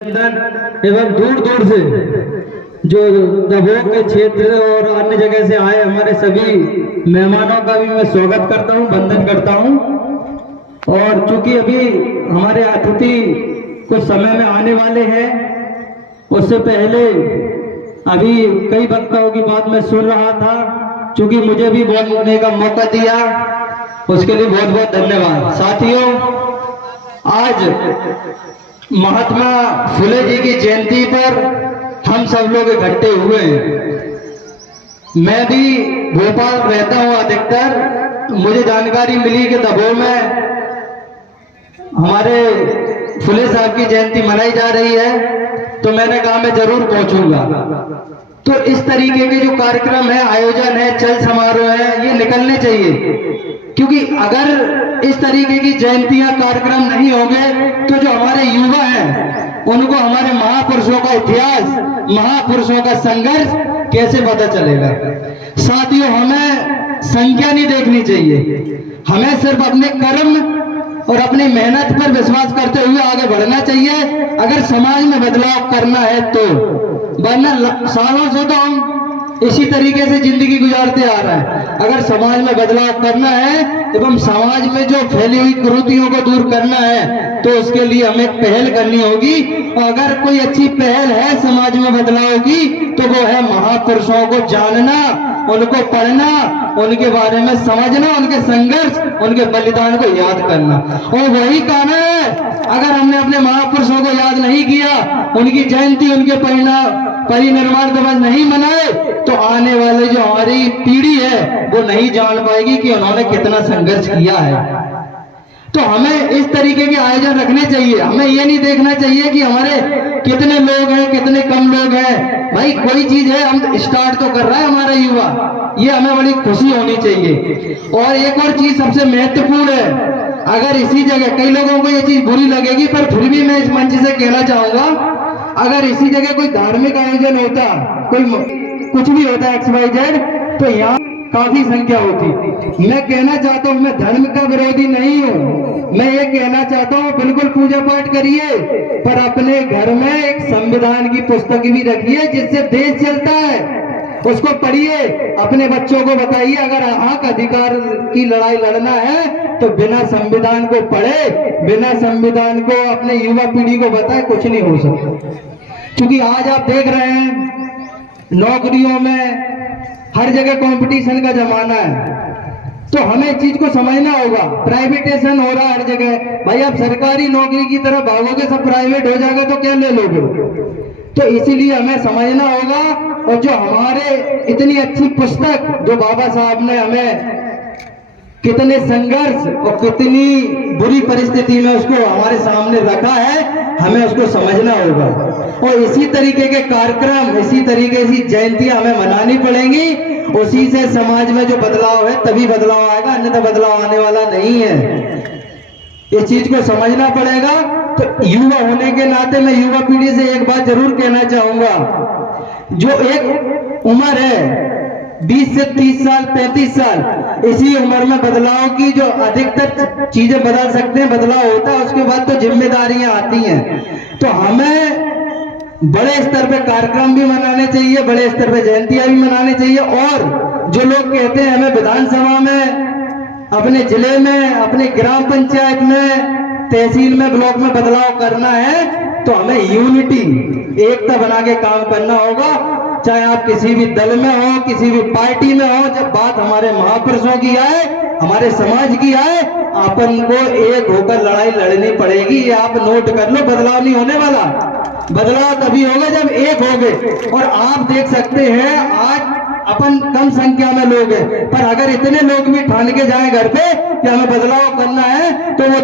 अंदर एवं दूर दूर से जो दबोक के क्षेत्र और अन्य जगह से आए हमारे सभी मेहमानों का भी मैं स्वागत करता हूं, वंदन करता हूं। और चूंकि अभी हमारे अतिथि कुछ समय में आने वाले हैं, उससे पहले अभी कई वक्ताओं की बात मैं सुन रहा था, चूंकि मुझे भी बोलने का मौका दिया, उसके लिए बहुत बहुत धन्यवाद। साथियों, आज महात्मा फुले जी की जयंती पर हम सब लोग इकट्ठे हुए हैं। मैं भी भोपाल रहता हूं अधिकतर। मुझे जानकारी मिली कि दबों में हमारे फुले साहब की जयंती मनाई जा रही है, तो मैंने कहा मैं जरूर पहुंचूंगा। तो इस तरीके के जो कार्यक्रम है, आयोजन है, चल समारोह है, ये निकलने चाहिए, क्योंकि अगर इस तरीके की जयंतियां कार्यक्रम नहीं होंगे तो जो हमारे युवा हैं उनको हमारे महापुरुषों का इतिहास, महापुरुषों का संघर्ष कैसे पता चलेगा। साथियों, हमें संख्या नहीं देखनी चाहिए, हमें सिर्फ अपने कर्म और अपनी मेहनत पर विश्वास करते हुए आगे बढ़ना चाहिए अगर समाज में बदलाव करना है तो। वरना सालों से तो हम इसी तरीके से जिंदगी गुजारते आ रहे हैं। अगर समाज में बदलाव करना है एवं समाज में जो फैली हुई कुरीतियों को दूर करना है तो उसके लिए हमें पहल करनी होगी। और अगर कोई अच्छी पहल है समाज में बदलाव की तो वो है महापुरुषों को जानना, उनको पढ़ना, उनके बारे में समझना, उनके संघर्ष, उनके बलिदान को याद करना। और वही कारण है, अगर हमने अपने महापुरुषों को याद नहीं किया, उनकी जयंती, उनके परिनिर्वाण दिवस नहीं मनाए, तो आने वाले जो हमारी पीढ़ी है वो नहीं जान पाएगी कि उन्होंने कितना संघर्ष किया है। तो हमें इस तरीके के आयोजन रखने चाहिए। हमें ये नहीं देखना चाहिए कि हमारे कितने लोग हैं, कितने कम लोग हैं। भाई कोई चीज है, हम स्टार्ट तो कर रहा है हमारा युवा, ये हमें बड़ी खुशी होनी चाहिए। और एक और चीज सबसे महत्वपूर्ण है, अगर इसी जगह, कई लोगों को ये चीज बुरी लगेगी पर फिर भी मैं इस मंच से कहना चाहूंगा, अगर इसी जगह कोई धार्मिक आयोजन होता, कोई कुछ भी होता XYZ, तो यहाँ काफी संख्या होती। मैं कहना चाहता हूँ, मैं धर्म का विरोधी नहीं हूँ, मैं ये कहना चाहता हूँ बिल्कुल पूजा पाठ करिए, पर अपने घर में एक संविधान की पुस्तक भी रखिए जिससे देश चलता है, उसको पढ़िए, अपने बच्चों को बताइए। अगर हक अधिकार की लड़ाई लड़ना है तो बिना संविधान को पढ़े, बिना संविधान को अपने युवा पीढ़ी को बताए कुछ नहीं हो सकता। क्योंकि आज आप देख रहे हैं नौकरियों में हर जगह कंपटीशन का जमाना है, तो हमें इस चीज को समझना होगा। प्राइवेटेशन हो रहा है हर जगह। भाई आप सरकारी नौकरी की तरफ भागोगे, सब प्राइवेट हो जाएगा तो क्या ले लोगे। तो इसीलिए हमें समझना होगा। और जो हमारे इतनी अच्छी पुस्तक जो बाबा साहब ने हमें कितने संघर्ष और कितनी बुरी परिस्थिति में उसको हमारे सामने रखा है, हमें उसको समझना होगा। और इसी तरीके के कार्यक्रम, इसी तरीके की जयंतियां हमें मनानी पड़ेंगी। उसी से समाज में जो बदलाव है तभी बदलाव आएगा, अन्यथा बदलाव आने वाला नहीं है। इस चीज को समझना पड़ेगा। तो युवा होने के नाते मैं युवा पीढ़ी से एक बात जरूर कहना चाहूंगा, जो एक उम्र है 20 से 30 साल, 35 साल, इसी उम्र में बदलाव की जो अधिकतर चीजें बदल सकते हैं, बदलाव होता है। उसके बाद तो जिम्मेदारियां आती हैं। तो हमें बड़े स्तर पे कार्यक्रम भी मनाने चाहिए, बड़े स्तर पे जयंतियां भी मनाने चाहिए। और जो लोग कहते हैं हमें विधानसभा में, अपने जिले में, अपने ग्राम पंचायत में, तहसील में, ब्लॉक में बदलाव करना है, तो हमें यूनिटी, एकता बना के काम करना होगा। चाहे आप किसी भी दल में हो, किसी भी पार्टी में हो, जब बात हमारे महापुरुषों की आए, हमारे समाज की आए, अपन को एक होकर लड़ाई लड़नी पड़ेगी। ये आप नोट कर लो, बदलाव नहीं होने वाला। बदलाव तभी होगा जब एक होंगे। और आप देख सकते हैं आज अपन कम संख्या में लोग हैं, पर अगर इतने लोग भी ठान के जाएं घर पे कि हमें बदलाव करना है, तो वो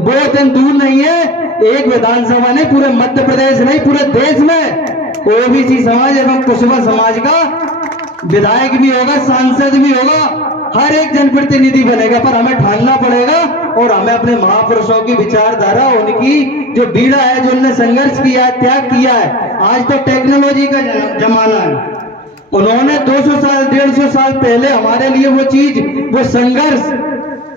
बहुत दिन दूर नहीं है। एक विधानसभा नहीं, पूरे मध्य प्रदेश नहीं, पूरे देश में ओबीसी समाज एवं कुशवा समाज का विधायक भी होगा, सांसद भी होगा, हर एक जनप्रतिनिधि बनेगा। पर हमें ठानना पड़ेगा और हमें अपने महापुरुषों की विचारधारा, उनकी जो बीड़ा है, जो उन्होंने संघर्ष किया है, त्याग किया है। आज तो टेक्नोलॉजी का जमाना है, उन्होंने 200 साल, 150 साल पहले हमारे लिए वो चीज, वो संघर्ष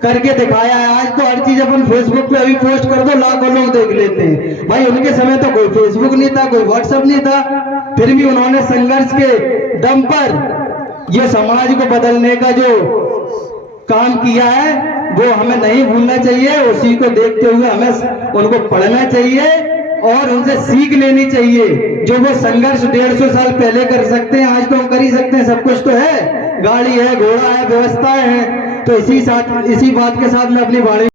करके दिखाया है। आज तो हर चीज अपन फेसबुक पे अभी पोस्ट कर दो, लाखों लोग देख लेते हैं। भाई उनके समय तो कोई फेसबुक नहीं था, कोई व्हाट्सएप नहीं था, फिर भी उन्होंने संघर्ष के दम पर ये समाज को बदलने का जो काम किया है वो हमें नहीं भूलना चाहिए। उसी को देखते हुए हमें उनको पढ़ना चाहिए और उनसे सीख लेनी चाहिए। जो वो संघर्ष 150 साल पहले कर सकते हैं, आज तो हम कर ही सकते हैं। सब कुछ तो है, गाड़ी है, घोड़ा है, व्यवस्थाएं हैं। तो इसी बात के साथ मैं अपनी वाणी